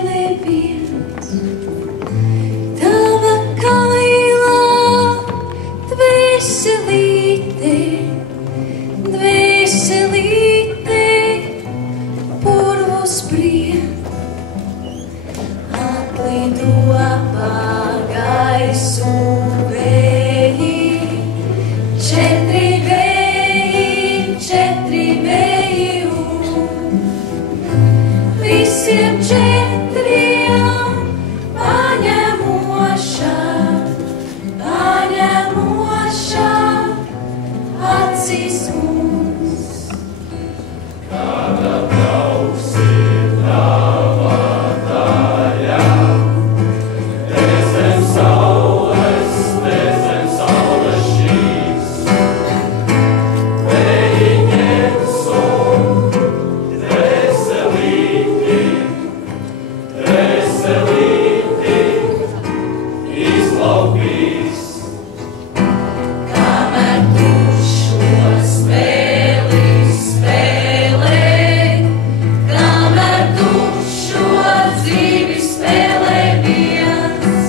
spēlē viens. Tava kailā dvēselīte, dvēselīte, purvus brien. Atlido pa gaisu vēji, četri vēji visiem četriem paņemošā acīs mums. Kāda brauksi tava daļa, zem saules šīs. Vēji ņems un dvēselīti izlaupīs. Kamēr tu šo spēli spēlē, kamēr tu šo dzīvi spēlē viens,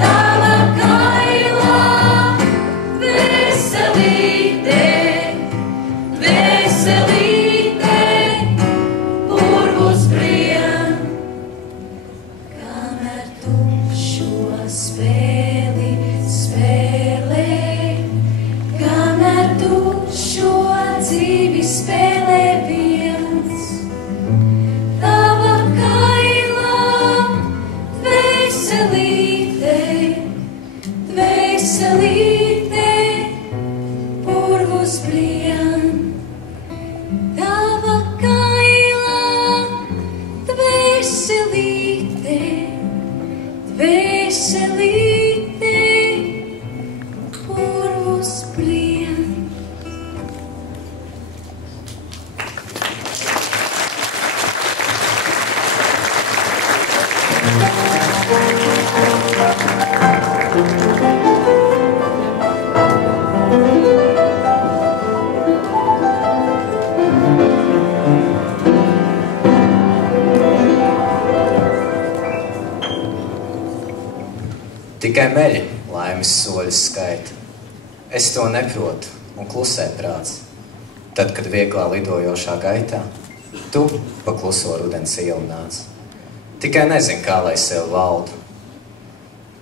tava kailā dvēselīte, purvus brien. Kamēr tu šo spēli spēlē, kamēr tu šo dzīvi spēlē viens, tava kailā dvēselīte, purvus brien. Tava kailā dvēselīte, purvus brien. Tikai meļi laimes soļus skaita. Es to neprotu un klusē prāts. Tad, kad vieglā lidojošā gaitā, tu pa kluso rudens ielu nāc. Tikai nezinu, kā lai sev valdu.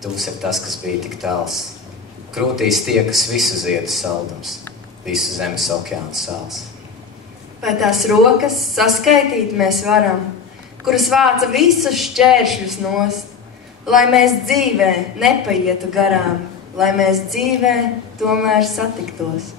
Tuvs ir tas, kas bija tik tāls. Krūtīs tie, kas visu ziedu saldums, visu zemes okeānu sāls. Vai tās rokas saskaitīt mēs varam, kuras vāca visus šķēršļus nost, lai mēs dzīvē nepaietu garām, lai mēs dzīvē tomēr satiktos.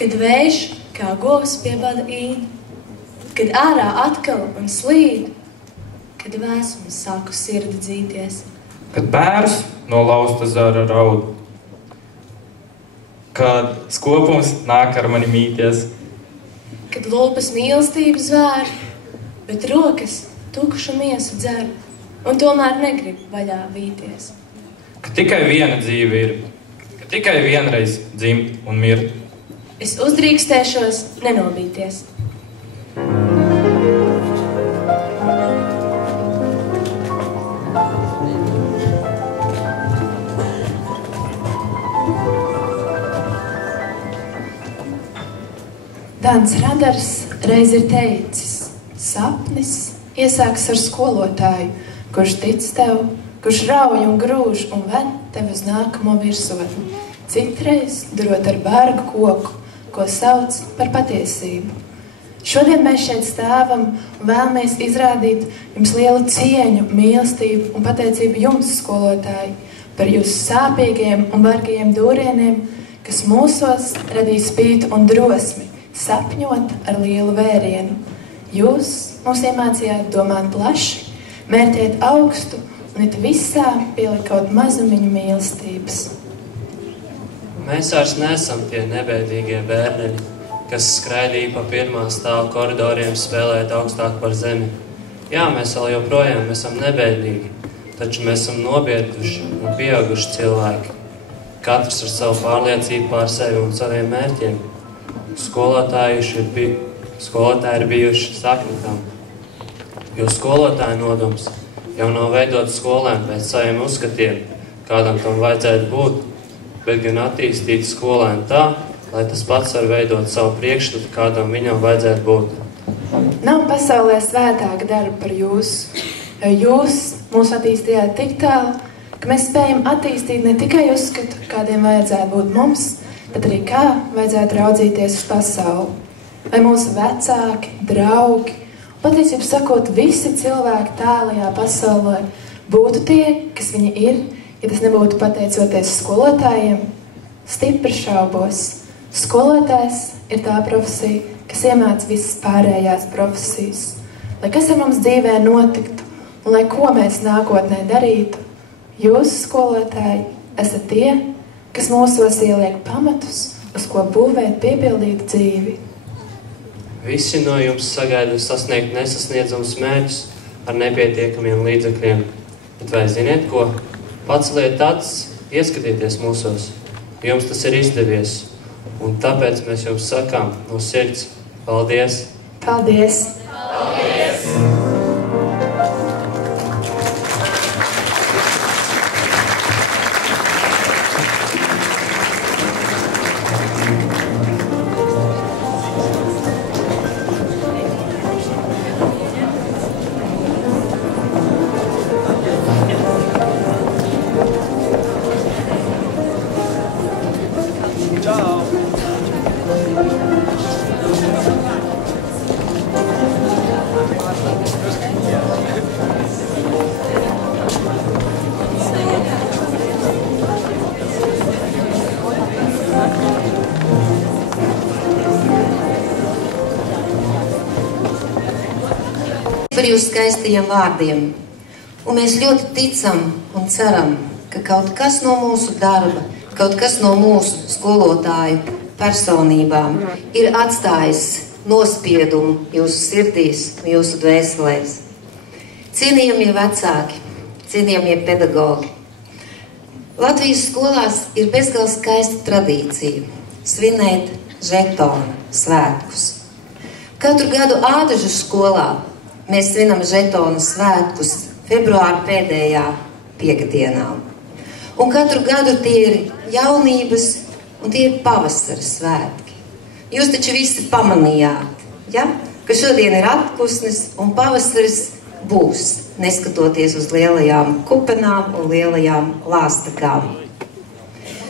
Kad vējš kā govs pie bada īd, kad ārā atkal un slīd, kad vēsums sāku sirdi dzīties, kad bērs no lausta zara raud, kad skopums nāk ar mani mīties, kad lūpas mīlestību zvēr, bet rokas tukšu miesu dzer un tomēr negrib vaļā vīties. ka tikai viena dzīve ir, ka tikai vienreiz dzimt un mirt. Es uzdrīkstēšos nenobīties. Dans Radars reiz ir teicis, sapnis iesāks ar skolotāju, kurš tic tev, kurš rauj un grūž un ved tev uz nākamo virsotni. Citreiz durot ar bargu koku, ko sauc par patiesību. Šodien mēs šeit stāvam un vēlamies izrādīt jums lielu cieņu, mīlestību un pateicību jums, skolotāji, par jūsu sāpīgiem un bargajiem dūrieniem, kas mūsos radīja spītu un drosmi, sapņot ar lielu vērienu. Jūs mums iemācījāt domāt plaši, mērķēt augstu un it visā pielikt kaut mazumiņu mīlestības. Mēs vairs neesam tie nebēdīgie bērneļi, kas skraidīja pa pirmā stāva koridoriem spēlēt augstāk par zemi. Jā, mēs vēl joprojām esam nebēdīgi, taču mēs esam nobrieduši un pieauguši cilvēki. Katrs ar savu pārliecību pār sevi un saviem mērķiem. Skolotāji ir bijuši sakni tam, jo skolotāja nodoms jau nav veidot skolēnu pēc saviem uzskatiem, kādam tam vajadzētu būt, bet gan attīstīt skolēnu tā, lai tas pats var veidot savu priekšstatu, kādam viņam vajadzētu būt. Nav pasaulē svētāka darba par jūsu, jo jūs mūs attīstījāt tik tālu, ka mēs spējam attīstīt ne tikai uzskatu, kādiem vajadzētu būt mums, bet arī kā vajadzētu raudzīties uz pasauli. Lai mūsu vecāki, draugi, patiesībā sakot, visi cilvēki tālajā pasaulē būtu tie, kas viņi ir, ja tas nebūtu pateicoties skolotājiem. Stipri šaubos. Skolotājs ir tā profesija, kas iemāc visas pārējās profesijas. Lai kas ar mums dzīvē notiktu un lai ko mēs nākotnē darītu, jūs, skolotāji, esat tie, kas mūsos ieliek pamatus, uz ko būvēt piepildītu dzīvi. Visi no jums sagaida sasniegt nesasniedzamus mērķus ar nepietiekamiem līdzekļiem. Bet vai ziniet ko? Paceliet acis, ieskatieties mūsos. Jums tas ir izdevies. Un tāpēc mēs jums sakām no sirds paldies! Paldies! Paldies! Par jūsu skaistajiem vārdiem. Un mēs ļoti ticam un ceram, ka kaut kas no mūsu darba, kaut kas no mūsu skolotāju personībām ir atstājis nospiedumu jūsu sirdīs un jūsu dvēselēs. Cienījamie vecāki, cienījamie pedagogi. Latvijas skolās ir bezgalīgi skaista tradīcija svinēt žetonu svētkus. Katru gadu Ādažu skolā mēs svinam žetonu svētkus februāra pēdējā piekdienā. Un katru gadu tie ir jaunības un tie ir pavasara svētki. Jūs taču visi pamanījāt, ja? Ka šodien ir atpusnis un pavasaris būs, neskatoties uz lielajām kupenām un lielajām lāstakām.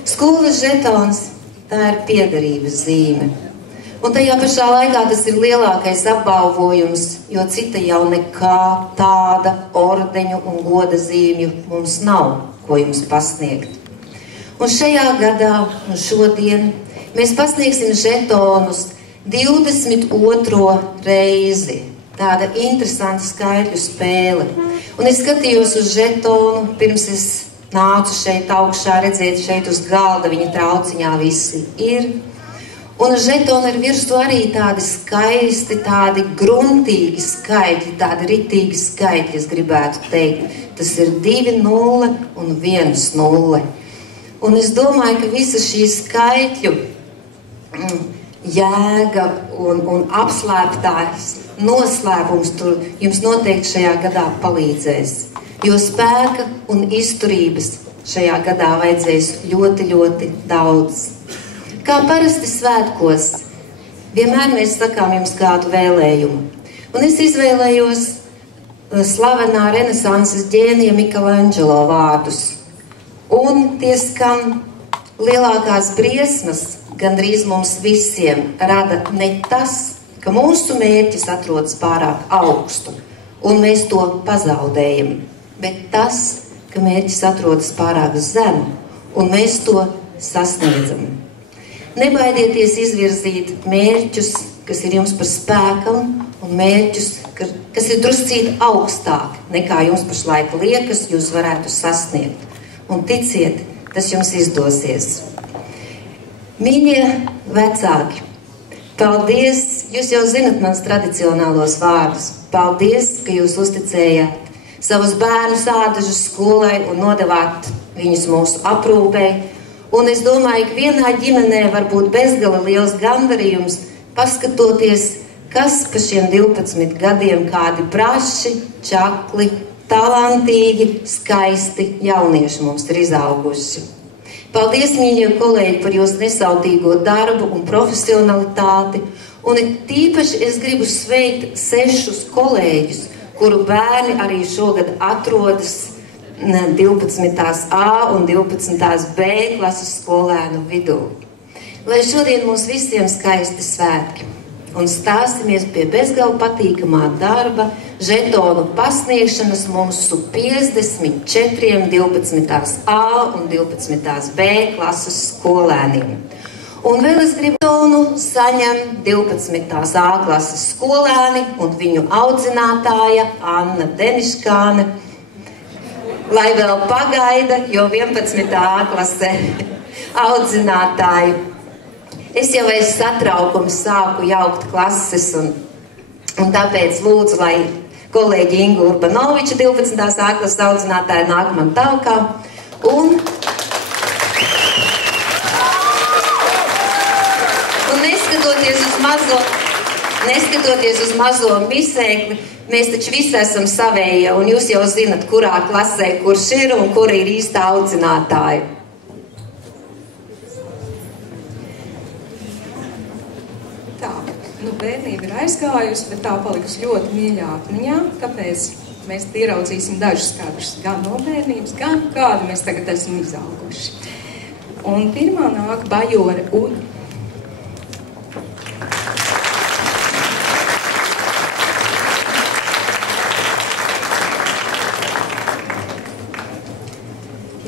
Skolas žetons tā ir piederības zīme. Un tajā pašā laikā tas ir lielākais apbalvojums, jo cita jau nekā tāda ordeņu un goda zīmju mums nav, ko jums pasniegt. Un šajā gadā un šodien mēs pasniegsim žetonus 22. reizi. Tāda interesanta skaitļu spēle. Un es skatījos uz žetonu, pirms es nācu šeit augšā, redzēt šeit uz galda, viņa trauciņā visi ir. Un uz žetona ir virsū arī tādi skaisti, tādi gruntīgi skaitļi, tādi ritīgi skaitļi, es gribētu teikt. Tas ir 2 0 un 1 0. Un es domāju, ka visa šī skaitļu jēga un apslēptājs noslēpums tur jums noteikti šajā gadā palīdzēs. Jo spēka un izturības šajā gadā vajadzēs ļoti, ļoti daudz. Kā parasti svētkos, vienmēr mēs sakām jums kādu vēlējumu. Un es izvēlējos slavenā renesanses ģēnija Michelangelo vārdus. Un tie skan: lielākās briesmas gandrīz mums visiem rada ne tas, ka mūsu mērķis atrodas pārāk augstu, un mēs to pazaudējam, bet tas, ka mērķis atrodas pārāk zemu, un mēs to sasniedzam. Nebaidieties izvirzīt mērķus, kas ir jums par spēkam, un mērķus, kas ir druscīt augstāk nekā jums pašlaik liekas, jūs varētu sasniegt. Un ticiet, tas jums izdosies. Mīļie vecāki, paldies! Jūs jau zinat mans tradicionālos vārdus. Paldies, ka jūs uzticējāt savus bērnus ādažu skolai un nodevāt viņus mūsu aprūpei. Un es domāju, ka vienā ģimenē var būt bezgala liels gandarījums, paskatoties, kas pa šiem 12 gadiem kādi braši, čakli, talantīgi, skaisti jaunieši mums ir izauguši. Paldies, mīļie kolēģi, par jūsu nesautīgo darbu un profesionalitāti. Un tīpaši es gribu sveikt 6 kolēģus, kuru bērni arī šogad atrodas 12. A un 12. B klases skolēnu vidū. Lai šodien mums visiem skaisti svētki un stāsimies pie bezgala patīkamā darba, žetonu pasniegšanas mūsu 54 12. A un 12. B klases skolēniem. Un vēl es gribu žetonu saņem 12. A klases skolēni un viņu audzinātāja Anna Deniškāne, lai vēl pagaida, jo 11. A klasē audzinātāju. Es jau aiz satraukuma sāku jaukt klases un tāpēc lūdzu, lai kolēģi Inga Urbanoviča 12. A klases audzinātāja nāk man talkā un neskatoties uz mazo misēkli, mēs taču visi esam savējie, un jūs jau zinat, kurā klasē kurš ir un kura ir īsta audzinātāja. Tā, bērnība ir aizgājusi, bet tā palikusi ļoti mīļā atmiņā, tāpēc mēs ieraudzīsim dažus kadrus gan no bērnības, gan kādu mēs tagad esam izauguši. Un pirmā nāk Bajore Una.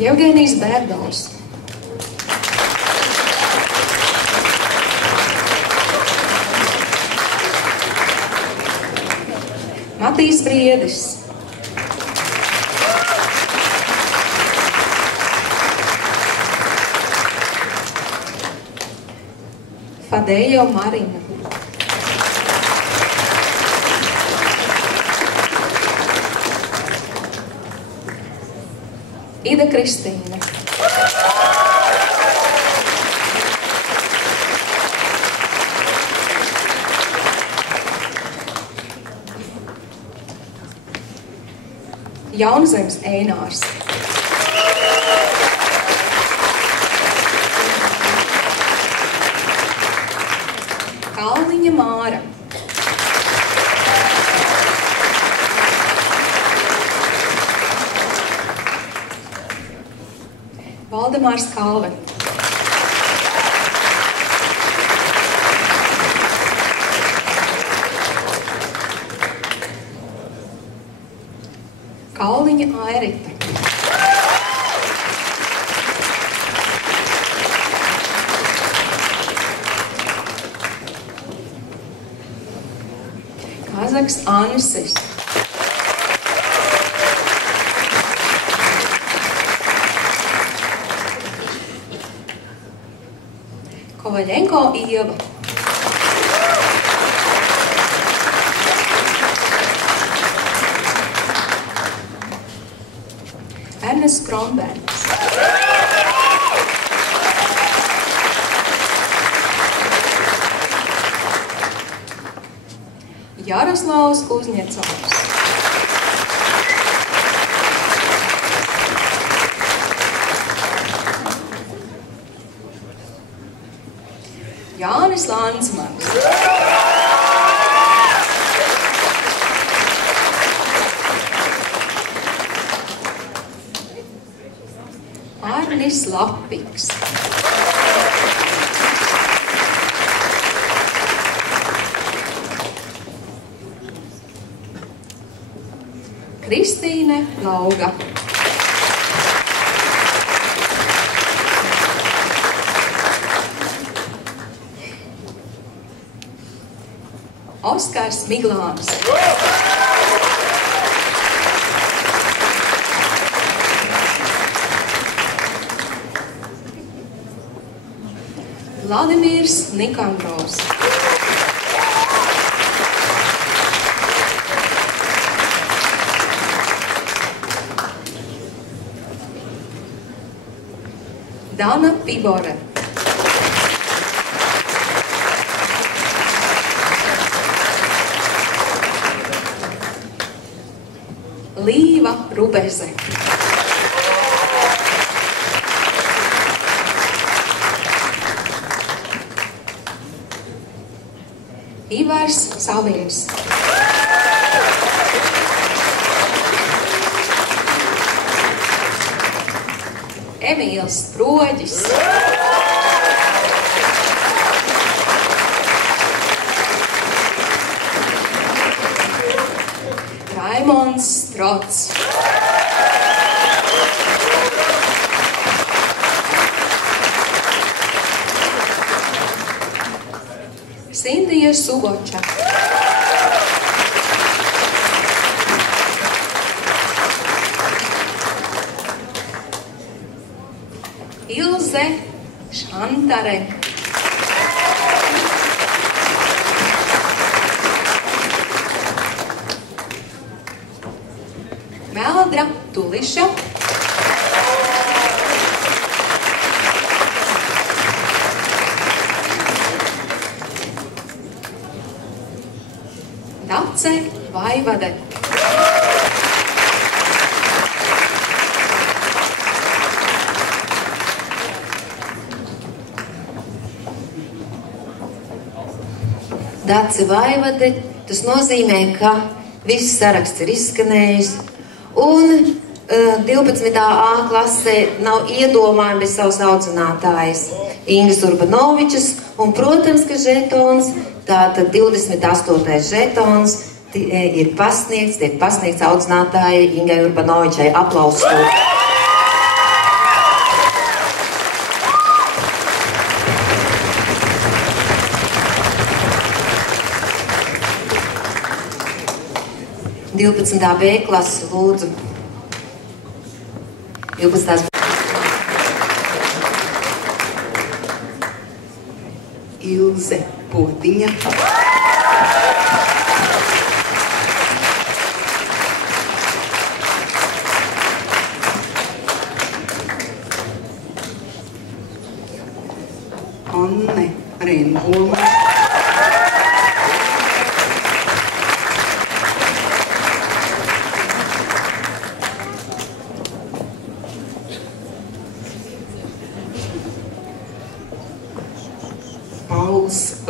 Evgenijs Bērdals. Matīs Briedis. Fadejo Marina. Ida Kristīna. Jaunzemes Einārs. Kalniņa Māra. Valdemārs Kalve. Kalniņa Airita. Kazaks Ansis. Kovaļenko Ieva. Ernests Kronbergs. Jaroslavs Kuzņecovs. Jānis Landsmans. Arnis Lapiks. Kristīne Lauga. Oskars Miglāns. Vladimirs Nikandrovs. Dana Pibore. Līva Rubeze. Ivars Salins. Emīls Proģis. Raimons Strots. Sindija Suboča. Ilze Šantare. Meldra Tuliša. Dace Vaivade. Dace Vaivade, tas nozīmē, ka viss saraksts ir izskanējis, un 12. A klasē nav iedomājumi bez savas audzinātājas Ingas Urbanovičas, un, protams, ka žetons, tātad 28. žetons ir pasniegts, tiek pasniegts audzinātājai Ingai Urbanovičai. Aplausus! B klase, lūdzu. 12. Ilze Potiņa. Anne Renholma.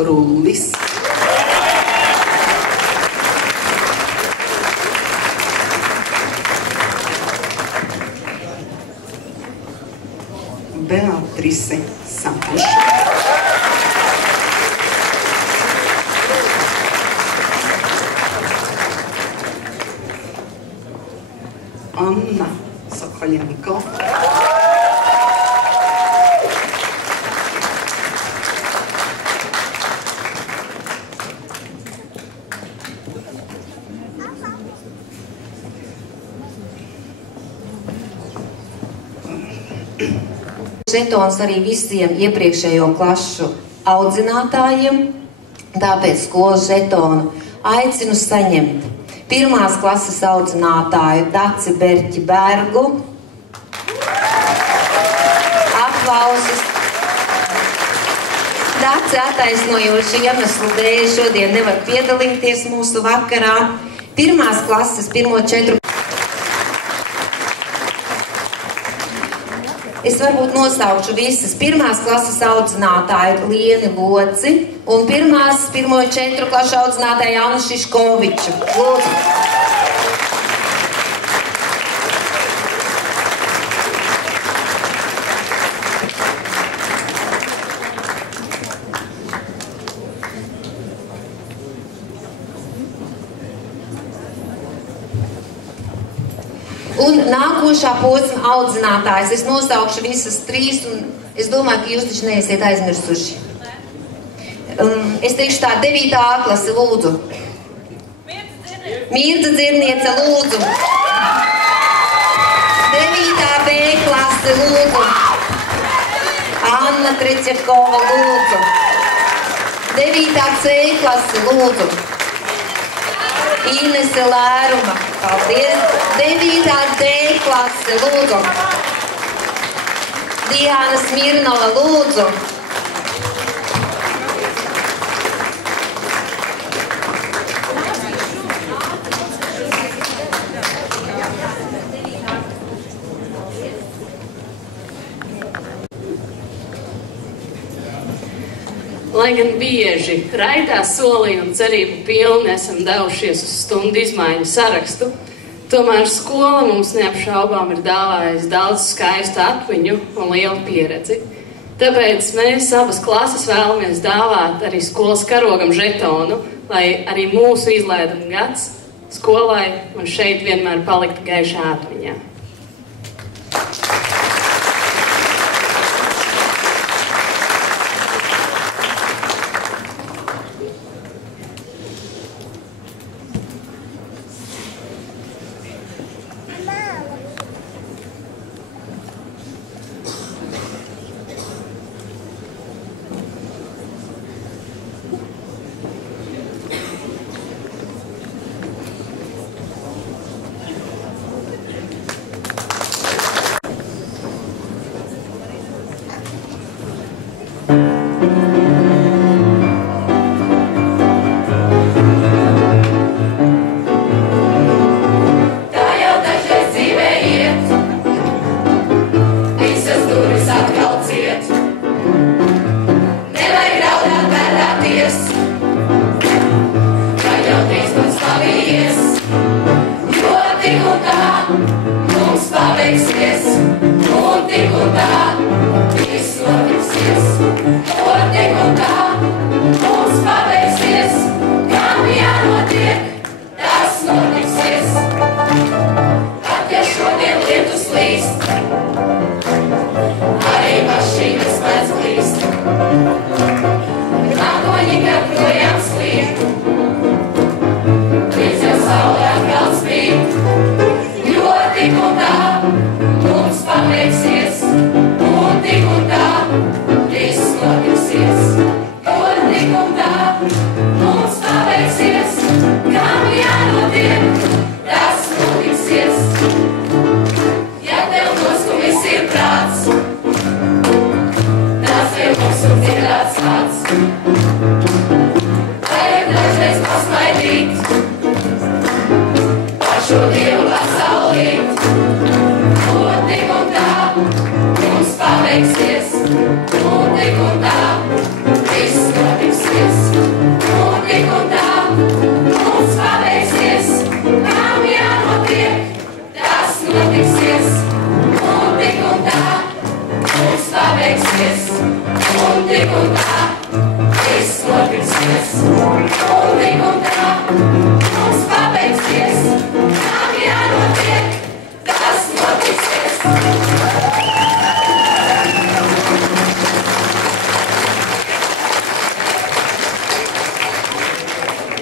Rullis. Beatrice Sapuša. Anna Sokolenko. Žetons arī visiem iepriekšējo klašu audzinātājiem, tāpēc skolas žetonu aicinu saņemt pirmās klases audzinātāju Daci Berķi Bergu. Aplausus. Daci attaisnojoši iemeslu dēļ šodien nevar piedalīties mūsu vakarā. Pirmās klases, pirmo 4. Es varbūt nosaukšu visas pirmās klases audzinātāju Lieni Loci un pirmo 4 klašu audzinātāju Jānu Šiškoviču. Lūdzu. Un nākošā posma audzinātājs. Es nosaukšu visas 3, un es domāju, ka jūs taču neesiet aizmirsuši. Es teikšu tā, 9. A klase, lūdzu. Mirza Dzirniece, lūdzu. 9. B klase, lūdzu. Anna Trecekova, lūdzu. 9. C klase, lūdzu. Inese Lēruma, paldies. 9. D klase, lūdzu. Diana Smirnova, lūdzu. Lai gan bieži raitā solī un cerību pilni esam devušies uz stundu izmaiņu sarakstu, tomēr skola mums neapšaubām ir dāvājusi daudz skaistu atmiņu un lielu pieredzi. Tāpēc mēs abas klases vēlamies dāvāt arī skolas karogam žetonu, lai arī mūsu izlaiduma gads skolai un šeit vienmēr paliktu gaišā atmiņā.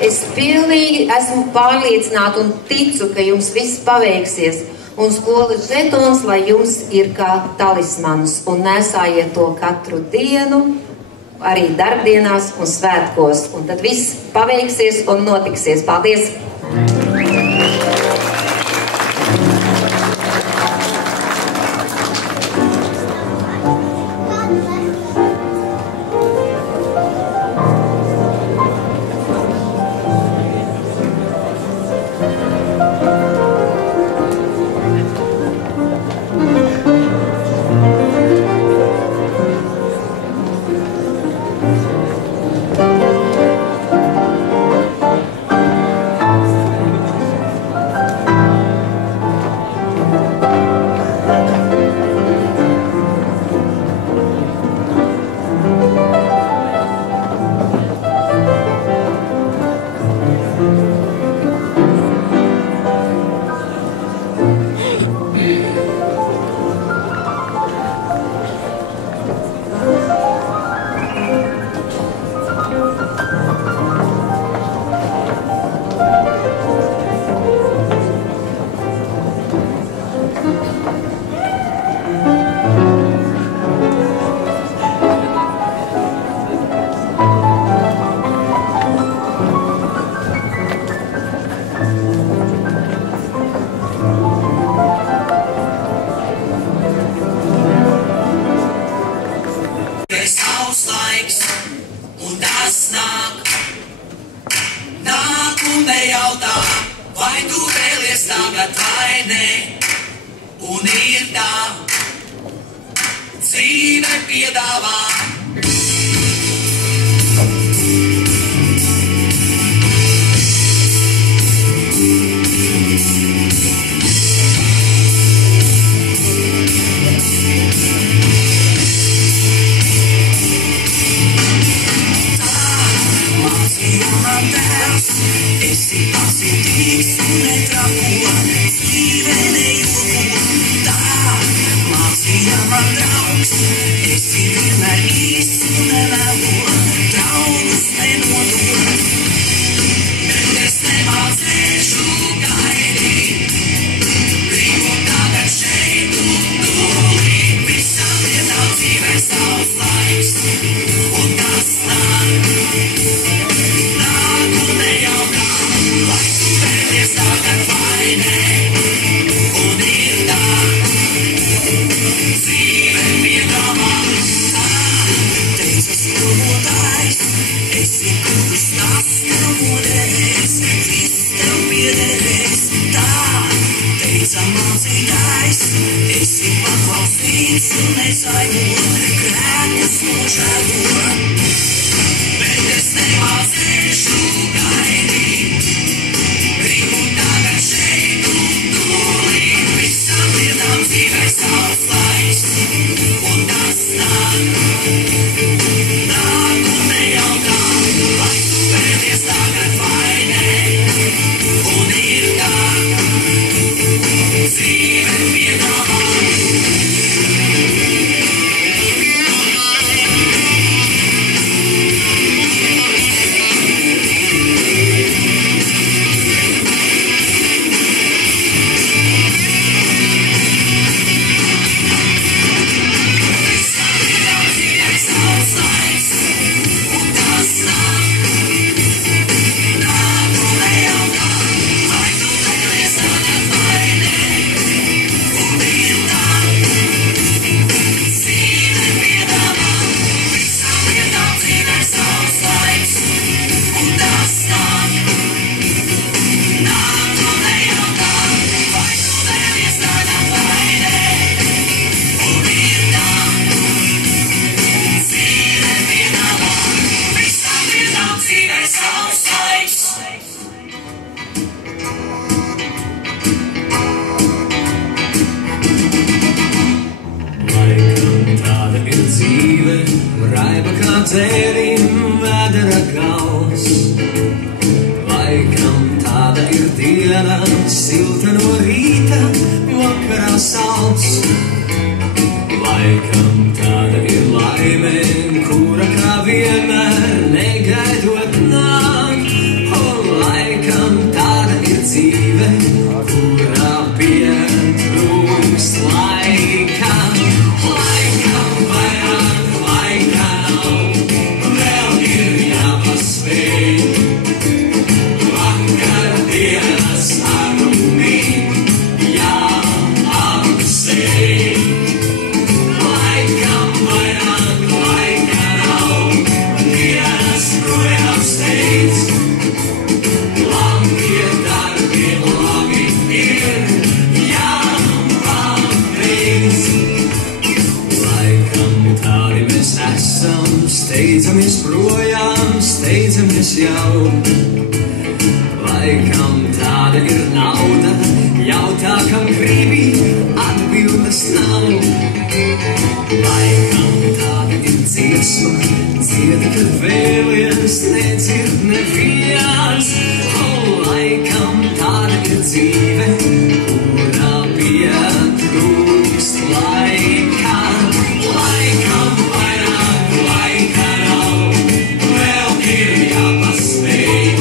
Es pilnīgi esmu pārliecināta un ticu, ka jums viss paveiksies. Un skolas žetons, lai jums ir kā talismans. Un nesājiet to katru dienu, arī darbdienās un svētkos. Un tad viss paveiksies un notiksies. Paldies! un ir tā, dzīve piedāvā. Esi pasitīgs un netrako, dzīve nejoko. Tā mācīja man draugs, esi vienmēr īsts un nevēlo, draugus nenodod. Bet es nemācēšu gaidīt, gribu tagad šeit un tūlīt. Visām lietām dzīvē savs laiks, un tas nāk. Tagad vai nē, un ir tā, dzīve piedāvā. Teica skolotājs, esi kurš tas tev noderēs, viss tev piederēs. Tā, teica mācītājs, esi paklausīgs un nezaimo, grēkus nožēlo. Bet es nemācēšu gaidīt, gribu tagad šeit un tūlīt. Visām lietām dzīvē savs laiks, un tas nāk. Nāk un nejautā, vai tu vēlies tagad vai nē, un ir tā, dzīve piedāvā. Dzērim vēdera gals, laikam tāda ir diena, silta no rīta, vakarā sals. Laikam tāda ir laime, kura kā vienmēr negaidot nāk. O, laikam tāda ir dzīve, kurā pietrūkst laika. Laikam vairāk laika nav. Vakar dienas arumi jāapsei. Laikam vairāk laika nav, dienas projām steidz. Labie darbi, labi ir jāpabeidz. Laikam tādi mēs esam, steidzamies projām, steidzamies jau. Laikam tāda ir nauda, jautā, kam gribi, atbildes nav. Laikam tāda ir dziesma, dziedi, kad vēlies, nedzird neviens. O, laikam tāda ir dzīve, kurā pietrūkst laika. Laikam vairāk laika nav, vēl ir jāpaspēj.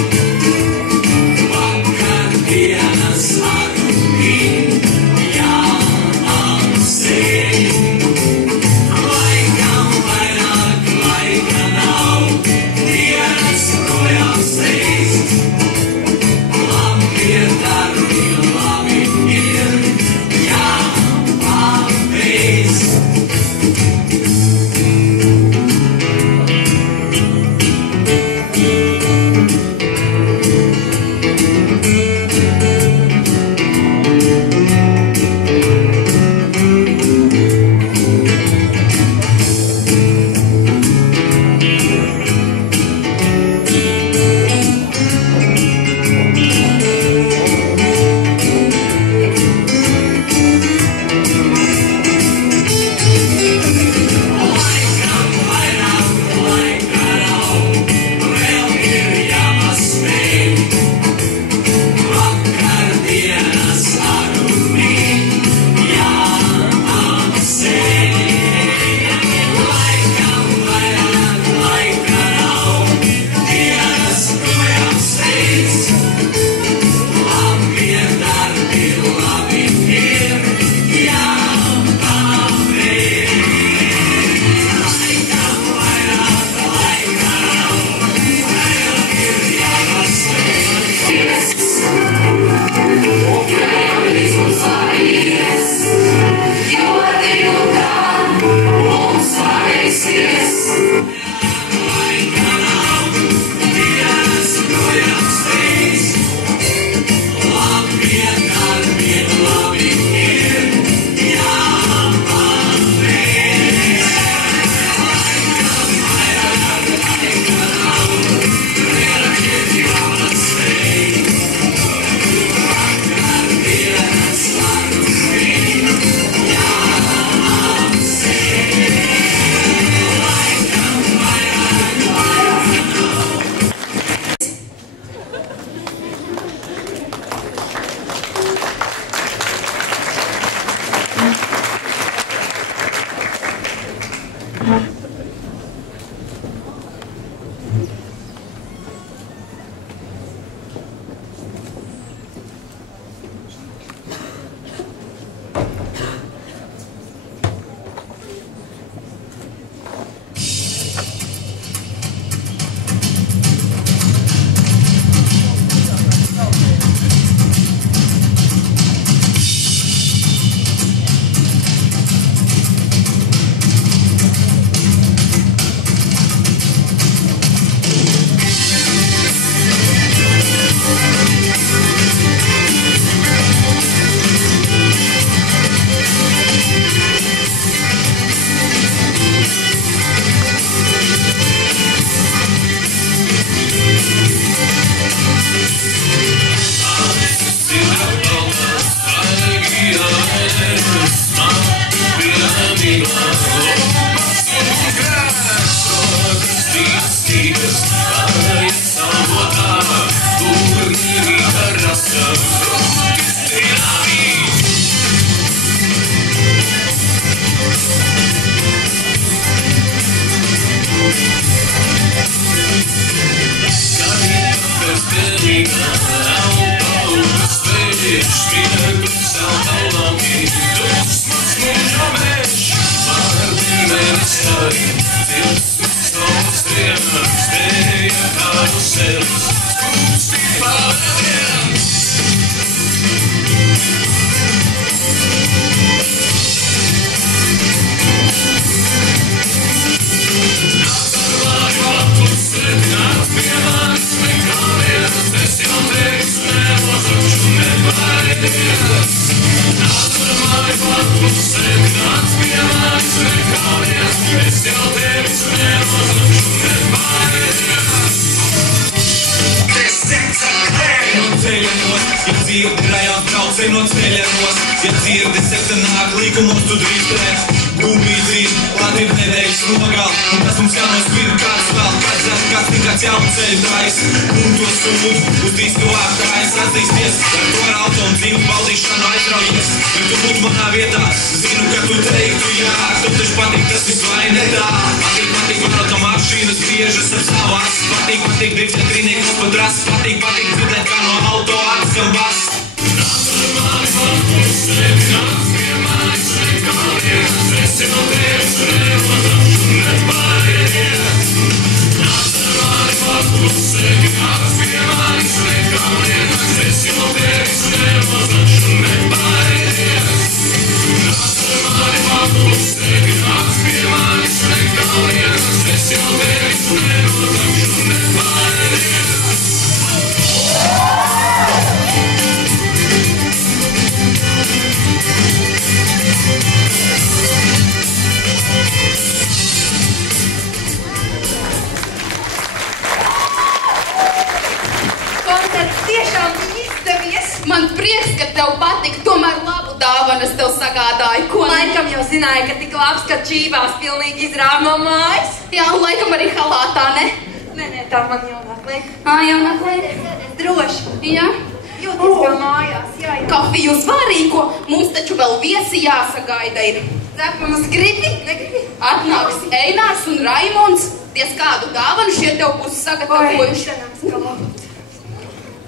Atnāks Einārs un Raimonds, diez kādu dāvanu šie tev būs sagatavojuši.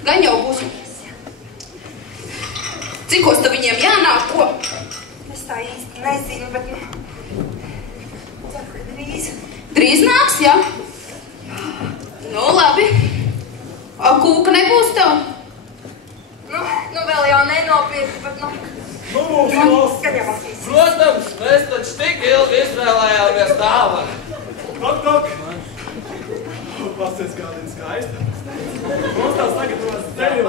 Gan jau būs. Cikos te viņiem jānāk, ko? Es tā īsti nezinu, bet ceru, ka drīz. Drīz nāks, jā? Nu, labi. A kūka nebūs tev? Nu vēl jau nenopirku, bet Protams, mēs taču tik ilgi izvēlējāmies dāvanu. Tok! Pasties kādien skaista. Mums tās sagatavās ceļu.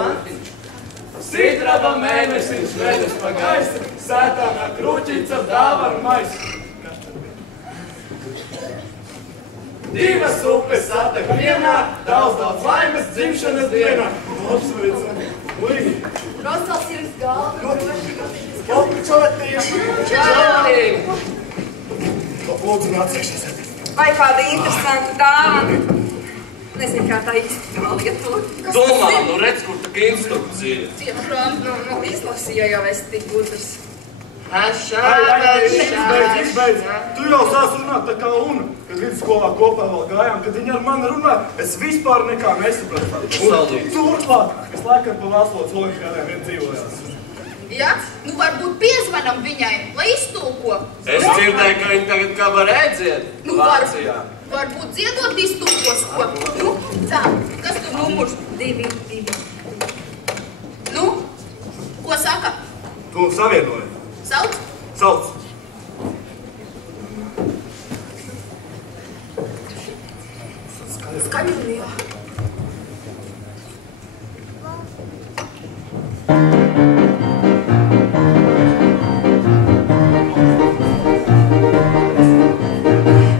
Sidraba mēnesis, mēnesis pa gaisa, sētāmā krūķīca dāvanu maisu. Divas upes satek vienā, daudz laimes dzimšanas dienā. Apsveicam. Rosals ir uz galvu. Lūdzu, nāciešas. Vai kāda interesanta dāvana? Nezinu, kā tā īsti kā lietot. Domā, nu redz, kur tā instrukcija. Tiešām, izlasīju jau es tik gudrs. Izbeidz. Tu jau sāc runāt tā kā Una, kad vidusskolā kopā vēl gājām, kad viņa ar mani runāja, es vispār nekā nesapratu. Un turklāt, es laikam pa Vāclotas olimpiādēm vien dzīvojās. Jā? Nu varbūt piezvanam viņai, lai iztulko. Es dzirdēju, ka viņi tagad kabarē dzied Vācijā. Varbūt dziedot iztulkos, ko? Nu, tā, kas tu numurs? 2. Nu, ko saka? Tu savienoji. Sauc? Sauc. Skaļu, jā.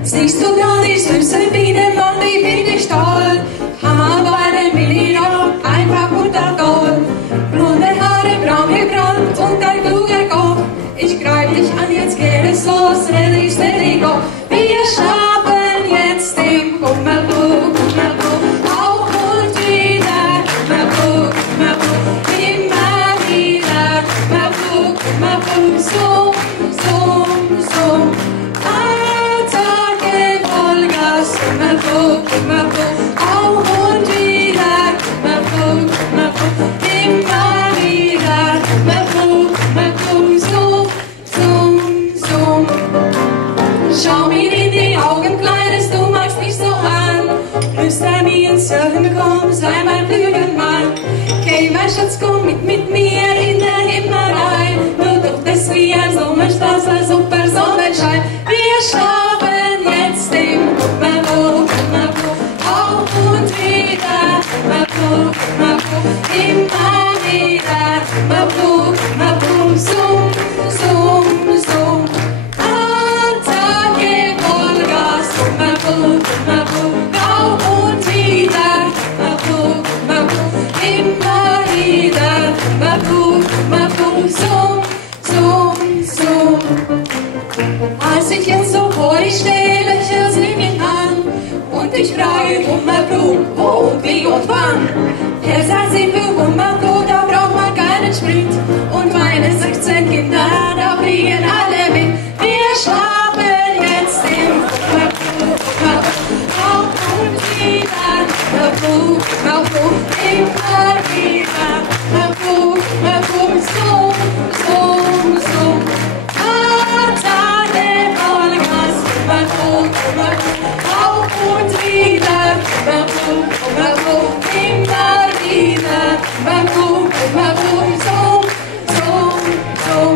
Siehst du da die süße Bienenwand, die will dich toll? Hammerbeine, Millionen, einfach Buttergold. Blonde Haare, braun gebrannt und ein kluger Kopf. Ich greif dich an, jetzt geht es los, ready, go. Wir schaffen jetzt den Kummerbuch, auf und wieder, Kummerbuch, immer wieder, Kummerbuch, so. Attacke, Vollgas, Kummerbuch, auf und wieder, Kummerbuch, immer wieder, Kummerbuch, so. irgendwann. Sagt sie für Wunderbrot, da braucht man keinen Sprit. Und meine 16 Kinder, da fliegen alle mit. Wir schlafen jetzt im auf und wieder, immer wieder, so. Atane Vollgas, auf und wieder, immer wieder, so.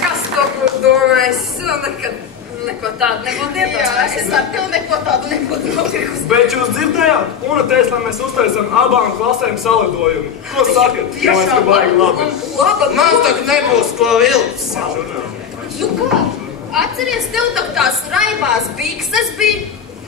Kas to, ko domājas? Neko tādu nebūtu iedomājies. Es ar tev neko tādu nebūtu nopirkusi. Bet jūs dzirdējāt? Un teica, lai mēs uztaisam abām klasēm salidojumu. Ko sakat? Domāju, ka baigi labi. Man tak nebūs ko vilkt. Nu kā? Atceries, tev tak tās raibās bikses bija,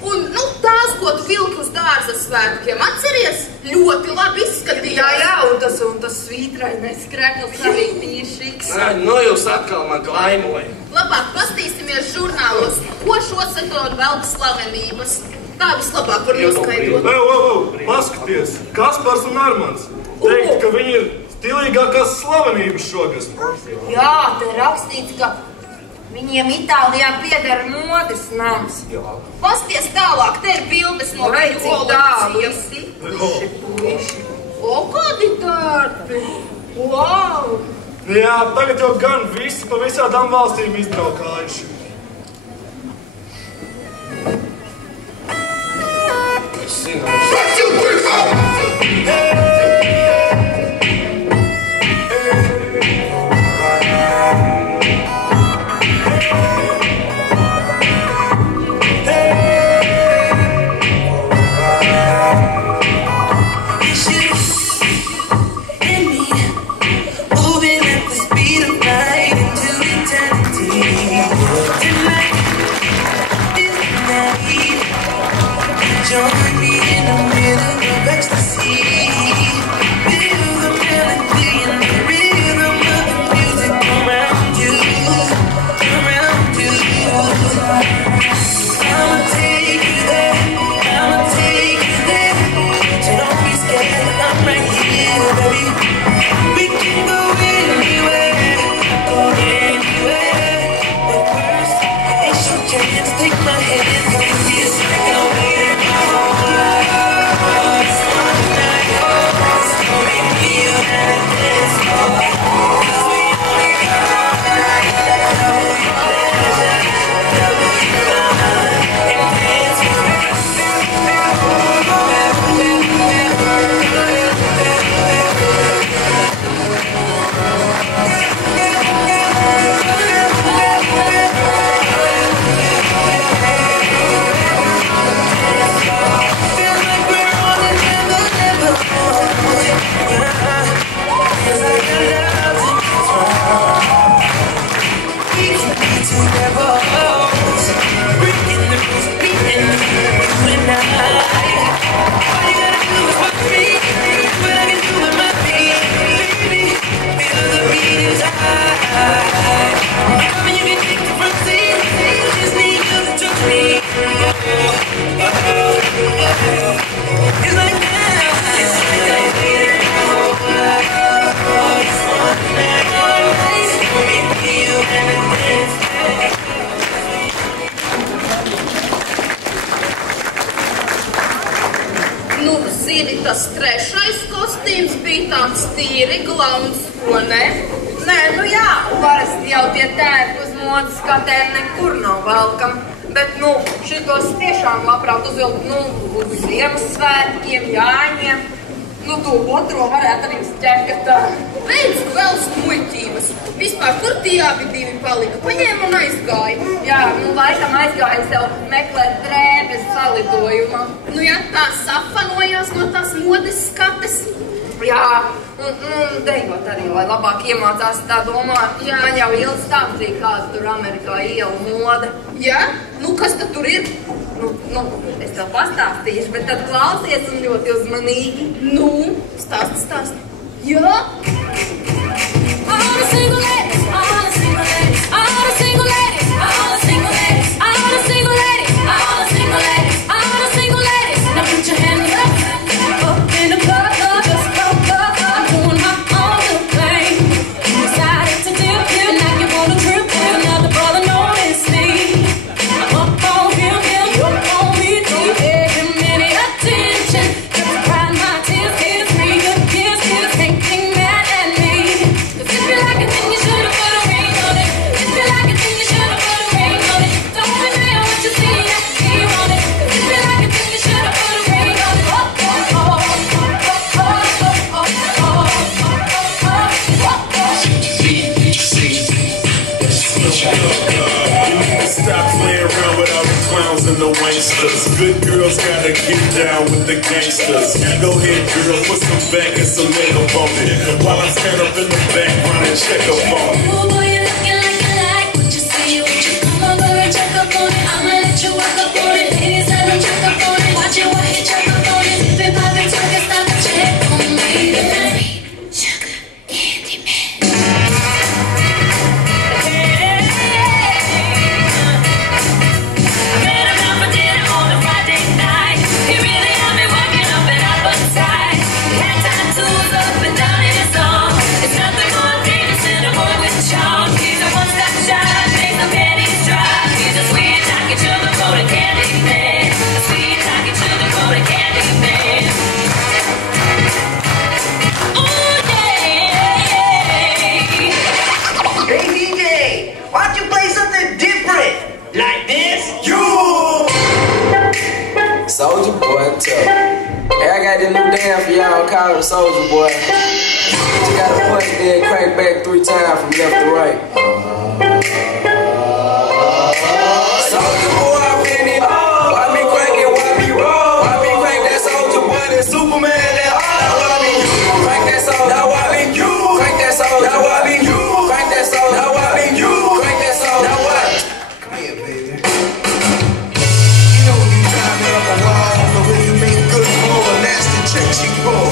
un, tās, ko tu vilki uz dārza svētkiem, atceries? Ļoti labi izskatījās. Jā, un tas svītrainais krekls arī tīršīgs. Nu jūs atkal man klaimoja. Labāk pastīsimies žurnālos, ko šo sektoru velk slavenības. Tā vislabāk var noskaidrot. Paskaties, Kaspars un Armands. Teikt, ka viņi ir stilīgākās slavenības šogad. Jā, te rakstīts, ka viņiem Itālijā pieder modes nams. Pasties tālāk, te ir bildes no viņu kolekcijas. O, kādi tārpi! Wow! Jā, tagad jau gan visi pa visādām valstīm izbraukājuši. Join me in the middle of ecstasy. Feel the melody and the rhythm of the music around you. I'ma take you there. So don't be scared, I'm right here, baby. We can go anywhere. But first, it's your chance. Take my hand, come see us like no way. Tas trešais kostīms bija tāds tīri glauns, ko ne? Nē, jā, parasti jau tie tērpi uz modas skatēm nekur nav velkam. Bet, šitos tiešām labprāt uzvilkt, uz Ziemassvētkiem, Jāņiem. Nu, tu otro varētu arī uz ķekatā. Beidz vēl smuļķības. Vispār, kur tie abi divi palika? Paņēma un aizgāja. Jā, nu laikam aizgāja sev meklēt drēbes salidojumā. Nu, ja tā safanojās no tās modes skates. Jā, un dejot arī, lai labāk iemācās tā domāt. Jā. Man jau ilgi stāstīja, kāda tur Amerikā iela moda. Jā? Nu, kas tad tur ir? Nu, es tev pastāstīšu, bet tad klausies un ļoti uzmanīgi. Nu, stāsti. Jā? Good girls gotta get down with the gangsters. Go ahead, girl, put some back and some makeup on it. While I stand up in the background and check up on it. Ooh, boy, you're looking like you like what you see. Would you come over and check up on it? I'ma let you work up on it. Ladies, let them check up on it. Watch it while you check up on it. Been poppin', talkin', stop and check on me. Sugar, candy man. Soulja Boy, tough. Hey, I got this new dance for y'all, call him Soulja Boy. You gotta punch then crank back 3 times from left to right. Soulja Boy, I win it. Why me crank it, why me roll? Why me crank that Soulja Boy, that Superman, that all? Why me crank that Soulja? Now why me crank that Soulja? Now why me crank that Soulja? Now why me crank that Soulja? Now what? Come here, baby. You know when you drive me up a wall, the way you make good for a nasty tricks you pull.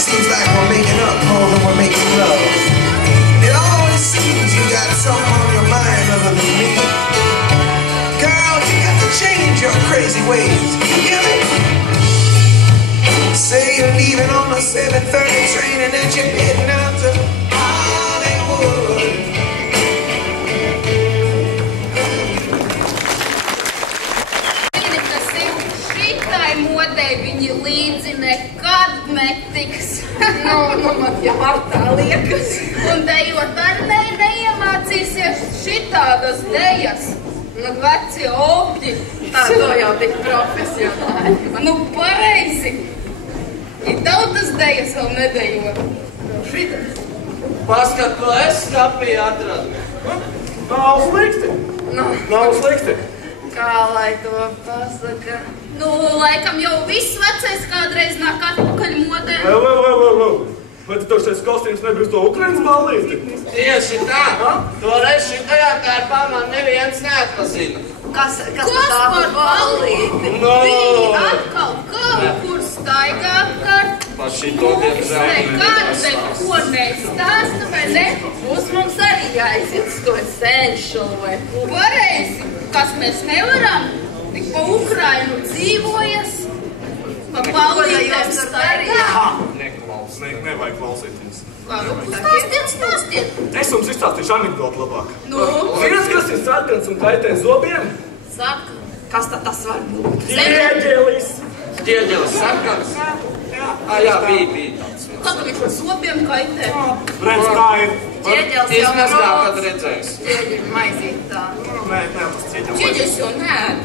Seems like we're making up more than we're making love. It always seems you got something on your mind other than me. Girl, you got to change your crazy ways. You get it? Say you're leaving on a 7:30 train and that you're heading out to Hollywood. Šitai modei viņi līdzi nekad netiks. Nu, man jau tā liekas. Un dejot arī neiemācīsies šitādas dejas. Nu, veci opļi. Tā to jau tik profesionāli. Nu, pareizi. I tautas dejas vēl nedejot. Šitas. Paskat, ko es skapī atradu. Nav slikti. Nav slikti. Kā lai to pasaka? Nu, laikam jau viss vecais kādreiz nāk atpakaļ modē. Vai tu tošais kostīms nebija uz to Ukrainas ballīti? Tieši tā. Toreiz šitajā tērpā man neviens neatpazina. Kas tā par ballīti? No. Viņi atkal kaut kur staigā apkārt. Pa šito diemžēl Nekad neko nestāsta, vai ne? Būs mums arī jāiziet uz to senšu vai ko. Pareizi, kas mēs nevaram, tik pa Ukrainu dzīvojas, pa ballītēm staigā. Nevajag klausīties. Stāstiet. Es jums izstāstīšu anekdotu labāk. Nu? Zinies, kas ir sarkans un kaitē zobiem? Saka. Kas tad tas var būt? Ķieģelis. Ķieģelis sarkans? Jā, bija tāds. Kā tu viņš ar zobiem kaitē? Redz, kā ir. Ķieģelis jau Izmazgā, kad redzēs. Ķieģeļi maizīt tā. Nē, tas ķieģelis. Ķieģelis jau neēd.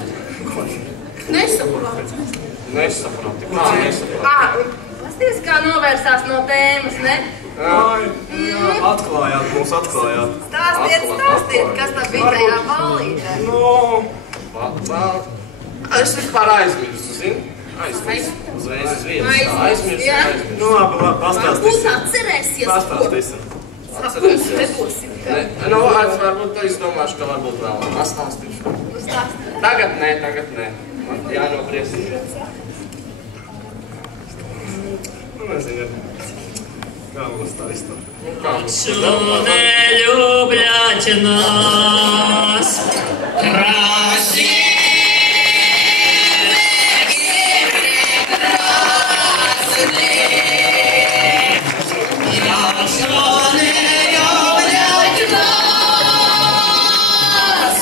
Nesaprāt. Nesaprati. Kā nesaprati? Pasties, kā novērsās no tēmas, ne? Ai, jā, atklājāt, mums atklājāt. Stāstiet, kas tā bija tajā ballītē. Es vispār aizmirsu, zini? Uzreiz uz vietas. Aizmirsu. Nu, labi, pastāstīsim. Būs atcerēsies. Pastāstīsim. Atcerēsies. Nu, varbūt tu izdomāšu, ka varbūt vēl pastāstīšu. Tagad nē. Man jānopriesīs. Nu, nezinu. Kā mums tā izstāv? Что не люблять нас, красивые и прекрасные. Что не люблять нас,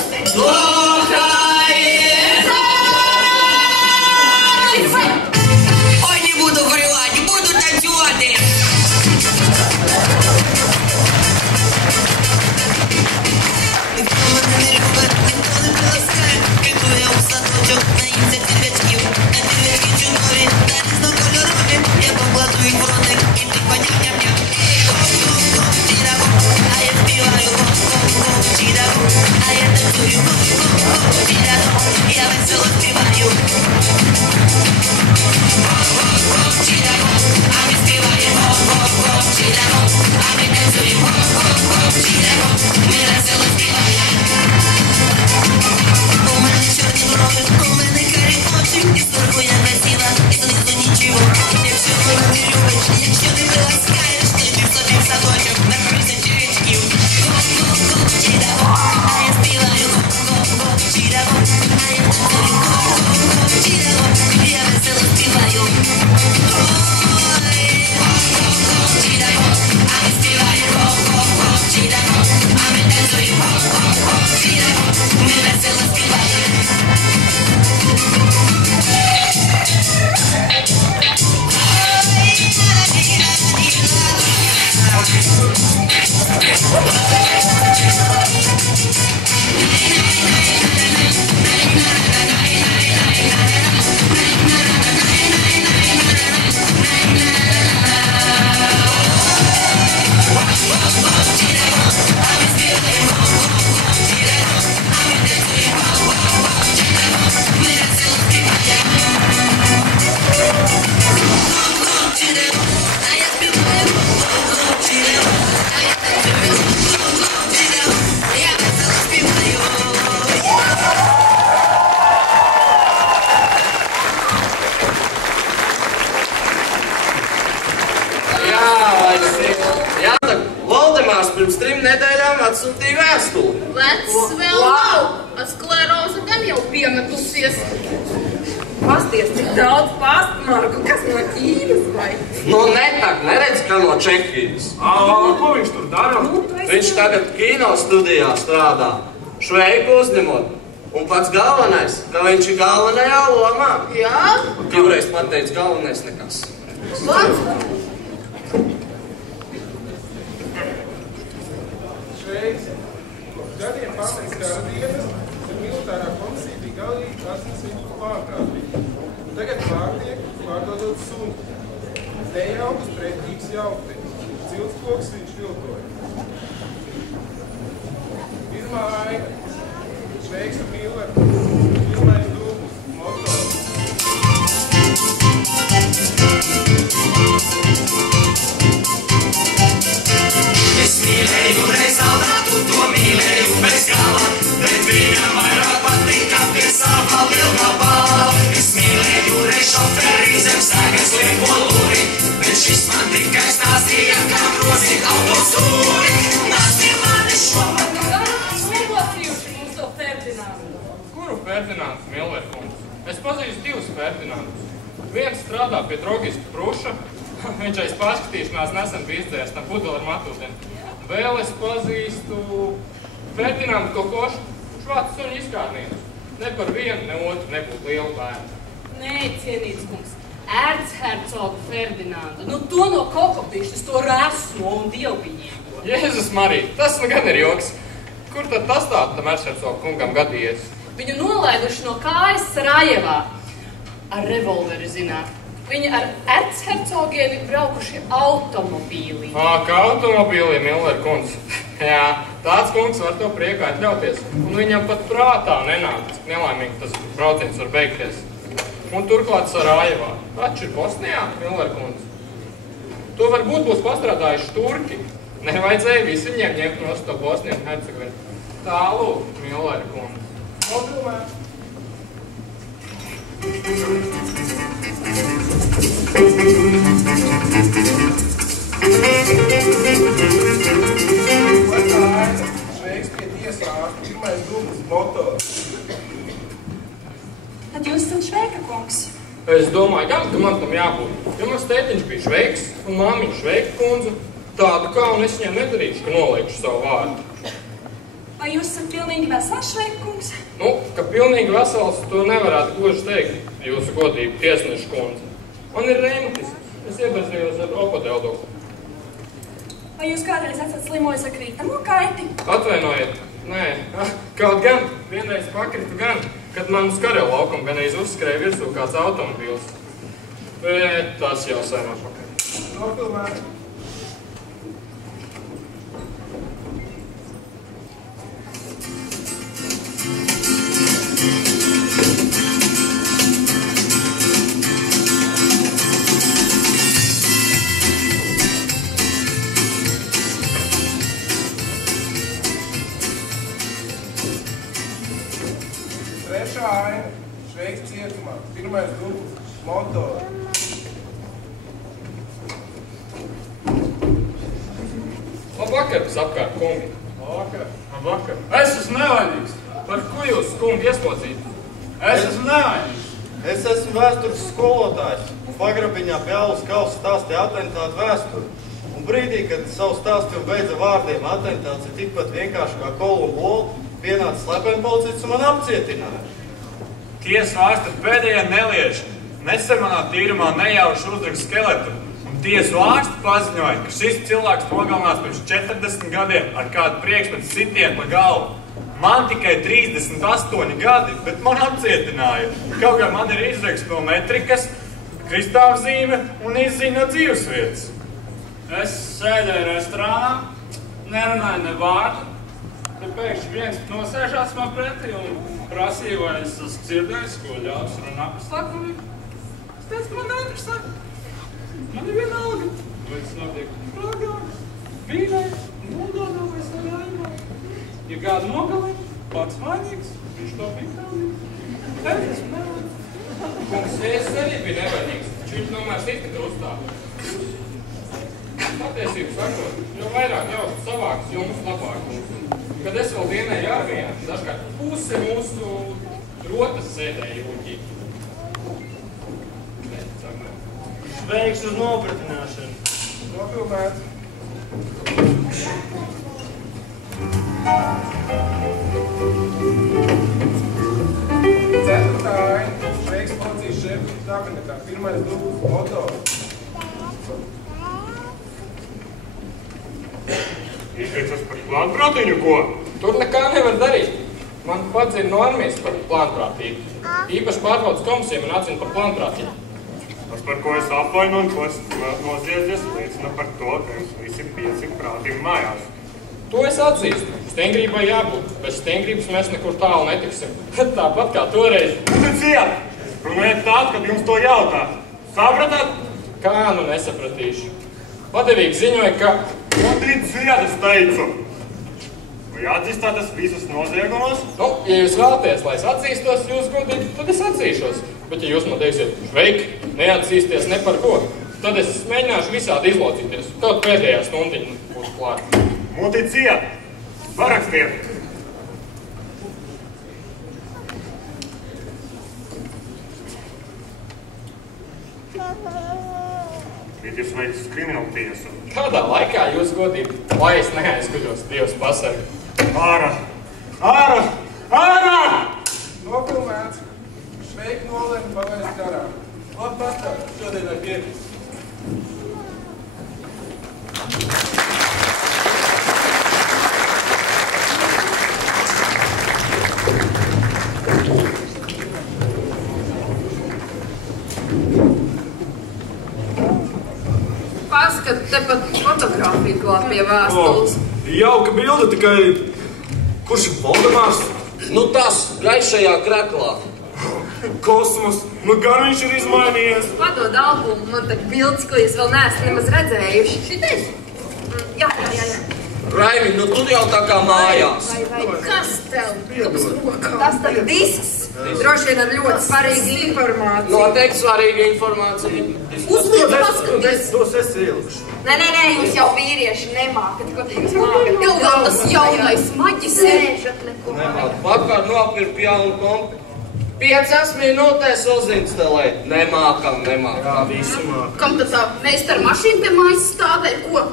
ой, не буду горевать, буду танцевать. Я весело співаю. А ми співаємо, а ми танцюємо, ми весело співаємо. У мене чорні брови, у мене карі очі, і зверху я красива, і знизу нічого. Якщо мене не любиш, якщо не приласкаєш, то йди собі в садочок, накрийся черечків. А я співаю, чідаго, а я танцюю, чідаго, я весело співаю. Чідаго, а ми співаємо, чідаго, а ми танцюємо, чідаго, ми весело співаємо. Pirms 3 nedēļām atsūtīja vēstuli. Lecs vēl nav. Skleroze gan jau piemetusies. Pasties, cik daudz pastmarku, kas no Ķīnas vai? Nu, neredz, ka no Čehijas. Ko viņš tur dara? Viņš tagad kino studijā strādā, šveiku uzņemot. Un pats galvenais, ka viņš ir galvenajā lomā. Jā? Divreiz pateica galvenais nekas. Pats? Gadiem pēc karadienas militārā komisija bija galīgi asinsrītu pārkārtīgi. Tagad pārtiek pārdodot suni. Nejaukas pretīgs jaukteņs. Ciltskoks viņš viltoja. Pirmā aina. Šveikstu Milleru. Pirmais dūmus. Motor. Es mīlēju reiz aldātu, to mīlēju bez gala, bet viņam vairāk patika pie sava vilna bala. Es mīlēju reiz šoferi zem sēgas lieko lūri, bet šis man tikai stāstīja, kā grozīt autostūri. Nāc pie mani šovakar. Iemocījuši mums to Ferdinandu. Kuru Ferdinands, Millerkungs? Es pazīstu 2 Ferdinandus. Viens strādā pie drogistu Pruša. Viņš aiz pārskatīšanās nesen bija izdzērs tam pudeli ar matūdeni. Vēl es pazīstu Ferdinandu Kokošu. Viņš vāc suņu izkārnītus. Ne par vienu, ne otru nebūtu lielu bērnu. Nē, cienīts kungs, ērtshercogu Ferdinandu. Nu, to no kokopišas, to resmo un dievbiņīgo. Jēzus Marija, tas nu gan ir joks. Kur tad tas tādu tam ērtshercogu kungam gadījies? Viņu nolaiduši no kājas Sarajevā. Ar revolveri, zināt. Viņi ar erchercogieni braukuši automobīlī. Kā automobīlī, Miller kundze. Jā, tāds kungs var to prieku atļauties. Un viņam pat prātā nenāk, cik nelaimīgi tas brauciens var beigties. Un turklāt Sarajevā. Taču ir Bosnijā, Miller kundze. To varbūt būs pastrādājuši turki. Nevajadzēja visu viņiem ņemt no to Bosniju un Hercegovinu. Tālu, Miller kundze. Nodrūmēt. Šveiks pie tiesās, pirmais dublis motors. Tad jūs esat Šveika kungs? Es domāju, gan, ka man tam jābūt. Jo mans tētiņš bija Šveiks un māmiņa Šveika kundze. Tādu kā un es viņam nedarīšu, ka noliekšu savu vārdu. Vai jūs esat pilnīgi vesels Šveika kungs? Ka pilnīgi vesels, to nevarētu gluži teikt, jūsu godība tiesneša kundze. Man ir reimatisms. Es iebazījos ar opodeldoku. Vai jūs kādreiz esat slimojis ar krītamo kaiti? Atvainojiet. Nē, kaut gan. Vienreiz pakritu gan, kad man uz Karela laukuma vienreiz uzskrēja virsū kāds automobils. Bet tas jau sen atpakaļ. Nofilmēt. Trešā aina. Šveiks cietumā. Pirmais dublis. Motor. Labvakar, apkārt, kungi. Labvakar. Es esmu nevainīgs. Par ko jūs, kungi, ieslodzīti? Es esmu nevainīgs. Es esmu vēstures skolotājs. Un pagrabiņā pie Alus Kausa stāstīja atentātu vēsturi. Un brīdī, kad savu stāstījumu beidza vārdiem atentāts ir tikpat vienkārši kā Kolumbu olu, pienāca slepeni policists un man apcietināja. Tiesa ārsta pēdējā nelieši. Nesen manā tīrumā nejauši uzrakst skeletu. Un tiesu ārsti paziņoja, ka šis cilvēks nogalinās pirms 40 gadiem ar kādu priekšmetu sitienu pa galvu. Man tikai 38 gadi, bet man apcietināja. Kaut kā man ir izraksts no metrikas, kristālzīme un izziņa no dzīvesvietas. Es sēdēju restorānā, nerunāju ne vārdu. Te pēkšņi viens nosēžās man pretī un prasīja, vai es esmu dzirdējis, ko ļaus runāt par slepkavību. Es teicu, man neinteresē. Man ir vienalga. Vai tas notiek Prāgā, Vīnē, Londonā vai Sarajevā. Ja kādu nogalina, pats vainīgs, viņš to bija pelnījis. Es esmu nevainīgs. Kungs, es arī biju nevainīgs, taču viņš tomēr sita krustā. Patiesību sakot, jo vairāk jaustu savāks, jo mums labāk būs. Kad es vēl dienēju armijā, dažkārt puse mūsu rotas sēdēja jūķī. Sveiks uz nopratināšanu. Nofilmēt. Ceturtā aina. Šveiks policijas šefa kabinetā. Pirmais dublis motors. Izteicos par plānprātīņu, ko? Tur nekā nevar darīt. Man padzina no armijas par plānprātību. Īpaši pārbaudas komisija man atzina par plānprātību. Tas, par ko es apvainoju, ko es noziedzies, liecina par to, ka jums visi piecik prātīgi mājās. To es atzīstu. Stengrībai jābūt. Bez stengrības mēs nekur tālu netiksim. Tāpat kā toreiz. Uziciet! Runājiet tādu, kad jums to jautā. Sapratāt? Kā nu nesapratīšu? Padevīgi ziņoja, ka... Uziciet, es teicu! Vai atzīstātas visus noziegumus? Ja jūs vēlaties, lai es atzīstos jūs godīgi, tad es atzīšos. Bet ja jūs man teiksiet, Šveik, neatzīsties ne par ko, tad es mēģināšu visādi izlocīties. Kaut pēdējā stundiņa būs klāt. Muticiet! Parakstiet! Bet jūs veicis kriminālu tiesu. Kādā laikā jūs godīgi, lai es neaizkuļos Dievs pasargi? Ārā! Ārā! Ārā! Nofilmēts. Šveiki nolēma palaist garām. Labi pastāv, šodien ar piekrist. Tepat fotogrāfija klāt pie vēstules. Jauka bilde, tikai kurš ir Voldemārs? Nu tas, gaišajā kreklā. Kosmos, nu gan viņš ir izmainījies. Padod albumu, man tak bildes, ko jūs vēl neesat nemaz redzējuši. Šitais? Jā. Raimi, nu tu jau tā kā mājās. Kas tev? Tas tad disks. Droši vien ar ļoti svarīgu informāciju. Noteikti svarīga informācija. Uzliec paskaties. Tos es ielikšu. Nē, jūs jau vīrieši nemākat, ko jūs mākat. Tev vēl tas jaunais maģis sēžat neko. Nemāt, vakar nopirku jaunu kompi. 5 minūtēs uzinstalēt. Nemākam. Jā, visu māk. Kam tad tā meistara mašīna pie mājas stāvēja, ko?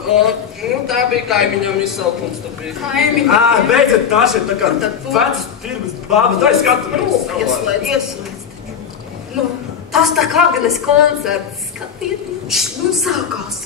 Nu, tā bija kaimiņam izsaukums, tā bija. Kaimiņam? Beidzot, tā šeit tā kā vecas tirgus bābas, tā skatamies. Ieslēdz. Nu, tas tā kā Agnes koncerts, skatieties. Nu, sākās.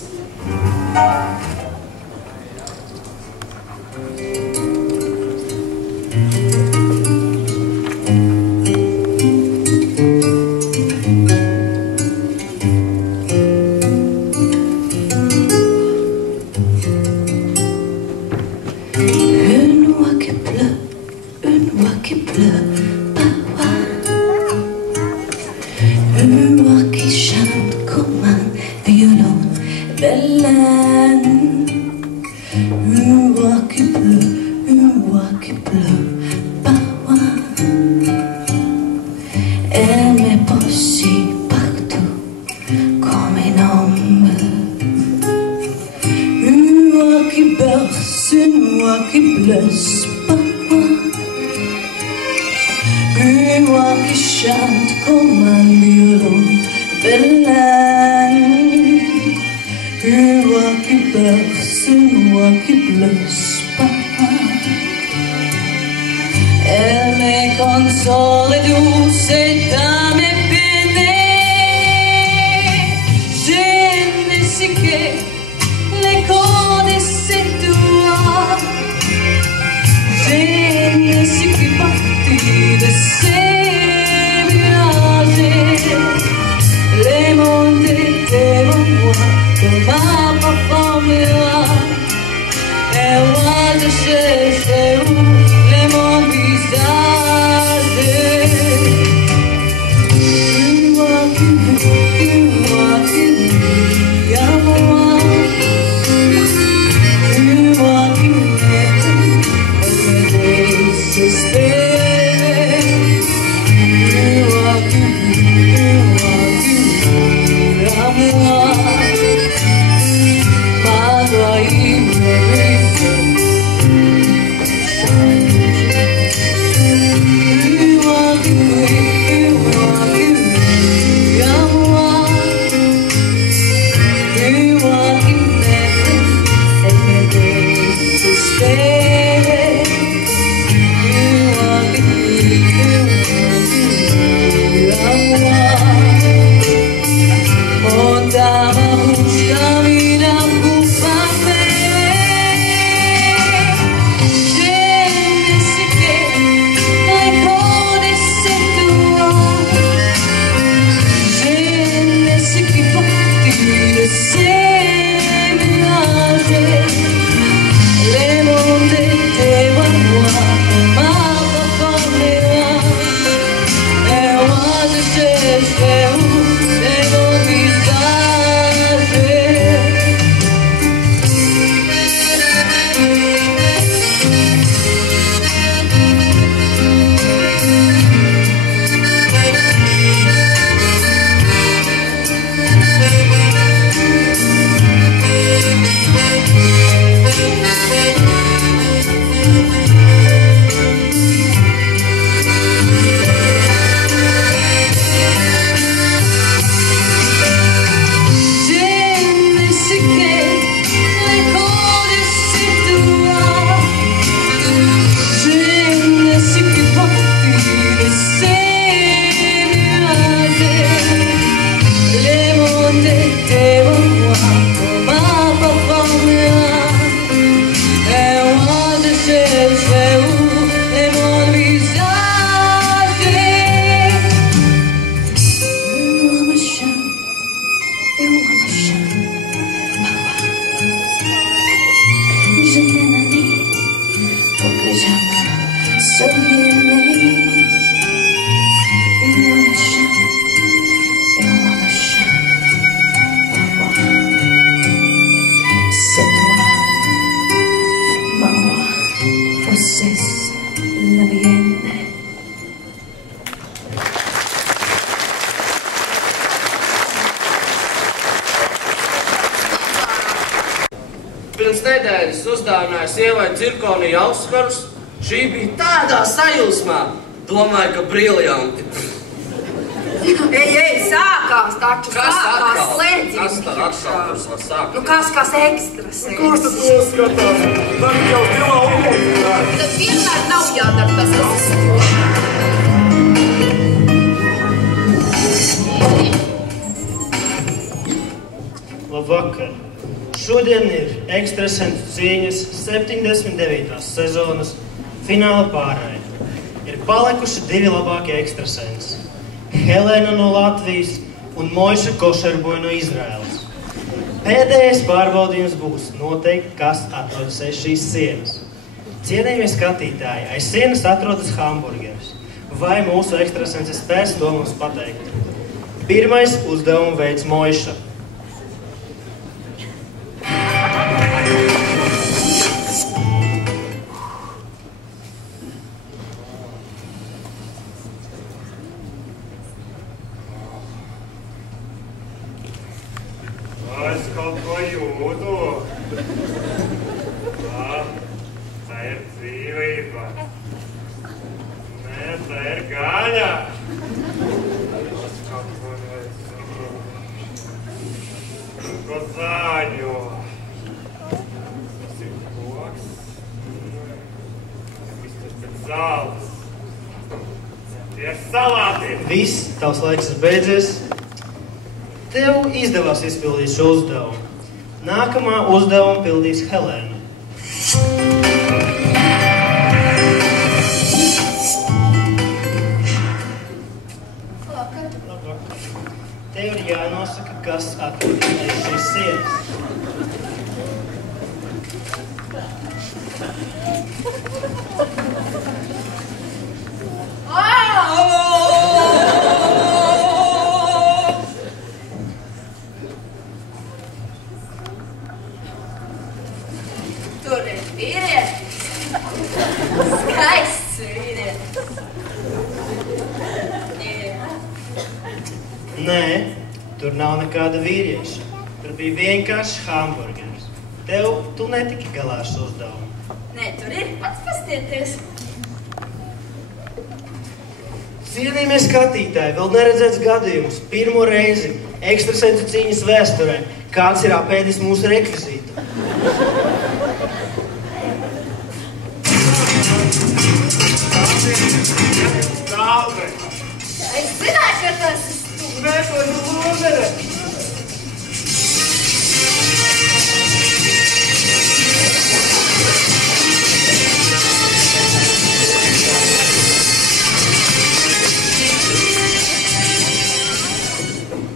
So hear me. Eu amo chá. C'est-toi, maman, vocês la vienne. Pirms nedēļas uzdāvināju sievai cirkoniju auskarus. Šī bija tādā sajūsmā. Domāju, ka briljanti. Ei, sākās taču, sākās slēdziņš. Kas tad atkal tur var sākt? Nu, kas ekstras? Kurš tad to skatās? Tagad jau stilā ugunsgrēks. Tad vienmēr nav jādara tas, kas ir skola. Labvakar! Šodien ir ekstrasentu cīņas 79. sezonas fināla pārēja. Ir palikuši 2 labākie ekstrasensi – Helēna no Latvijas un Moiša Košerboja no Izraēlas. Pēdējais pārbaudījums būs noteikti, kas atrodas aiz šīs sienas. Cienījamie skatītāji, aiz sienas atrodas hamburgeris. Vai mūsu ekstrasensi spēs to mums pateikt? Pirmais uzdevumu veids Moiša. Es kaut ko jūtu. Tā ir dzīvība. Nē, tā ir gaļa. Es kaut ko nesaku. Ko zāņo. Tas ir koks. Viss tas pēc zāles. Tie ir salāti. Viss, tavs laiks ir beidzies. Tev izdevās izpildīt šo uzdevumu. Nākamā uzdevuma pildīs Helēna. Labvakar. Tev ir jānosaka, kas atrodas aiz šīs sienas. Tur ir vīrietis. Skaists vīrietis. Nē, tur nav nekāda vīrieša. Tur bija vienkārši hamburgeris. Tu netiki galā ar šo uzdevumu. Nē, tur ir pats pastieties. Cienījamie skatītāji, vēl neredzēts gadījums. Pirmo reizi ekstrasentu cīņas vēsturē. Kāds ir apēdis mūsu rekvizītu? Stāvē! Es zināju, ka tas ir tu. Nē, to ir lūdere!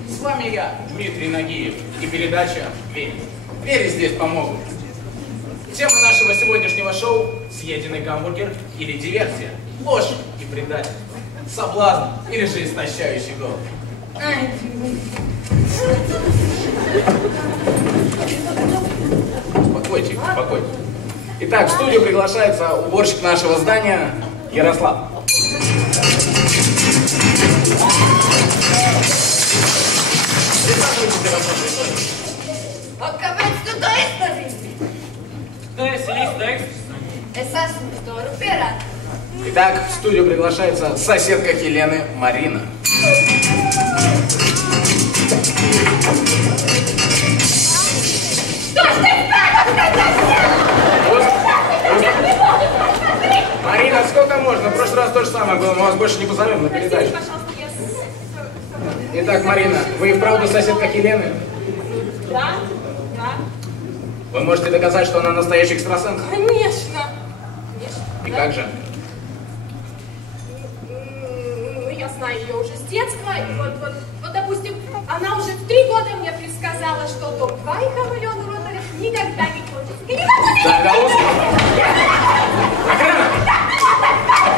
С вами я, Дмитрий Нагиев, и передача «Верь». Вере здесь помогут. Тема нашего сегодняшнего шоу – съеденный гамбургер или диверсия, ложь и предательство, соблазн или же истощающий голод. Спокойте, спокойте. Итак, в студию приглашается уборщик нашего здания Ярослав. Kāpēc tu to izdarīji? Tu esi īsta ekstrasens. Es esmu to pierādījis. Итак, в студию приглашается соседка Хелены Марина. Что ж ты Марина, сколько можно? В прошлый раз то же самое было, мы вас больше не позовем на передачу. Итак, Марина, вы и вправду соседка Хелены? Да, да. Вы можете доказать, что она настоящий экстрасенс? Конечно. И как же? Ну, я знаю ее уже с детства. И вот, допустим, она уже в 3 года мне предсказала, что дом 2,5 миллиона уродов никогда не кончится. Я не могу Да,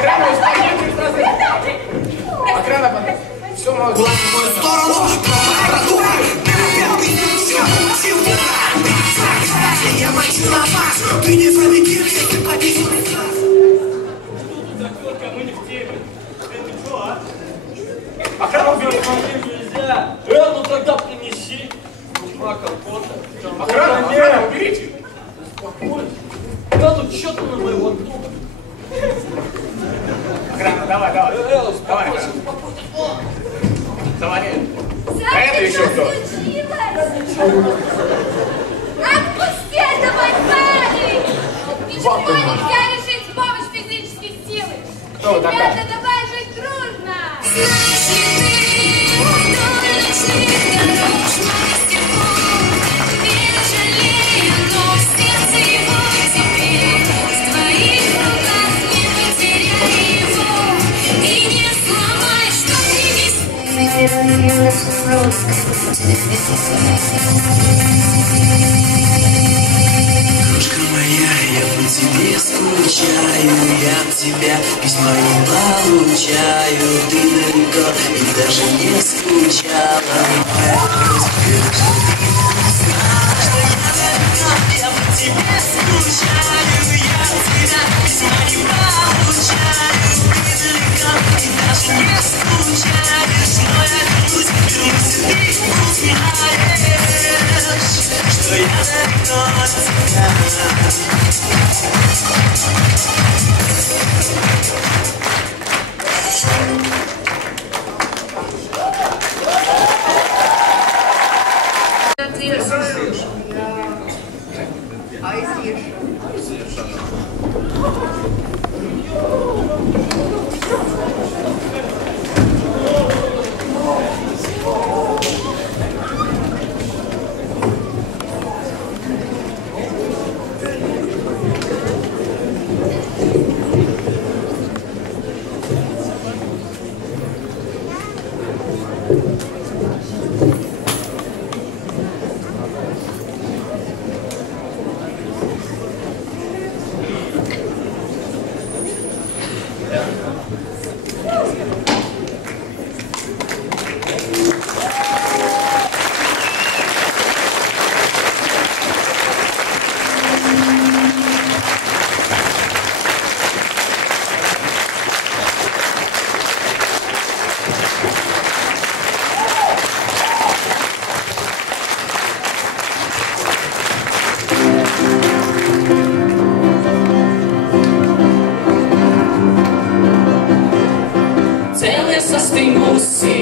Пожалуйста, давай, товарищ. А это еще кто? Отпусти этого парень! Ничего нельзя решить с помощью физических сил. Кто вы такая? Ребята, давай жить дружно! Кружка моя, я по тебе скучаю, я от тебя письма не получаю, ты далеко и даже не скучала, моя кружка. Я по тебе скучаю, я от тебя письма не получаю, ты далеко и даже не скучаешь, моя грудь, вернусь, ты узнаешь, что я далеко от тебя. Sastingusi,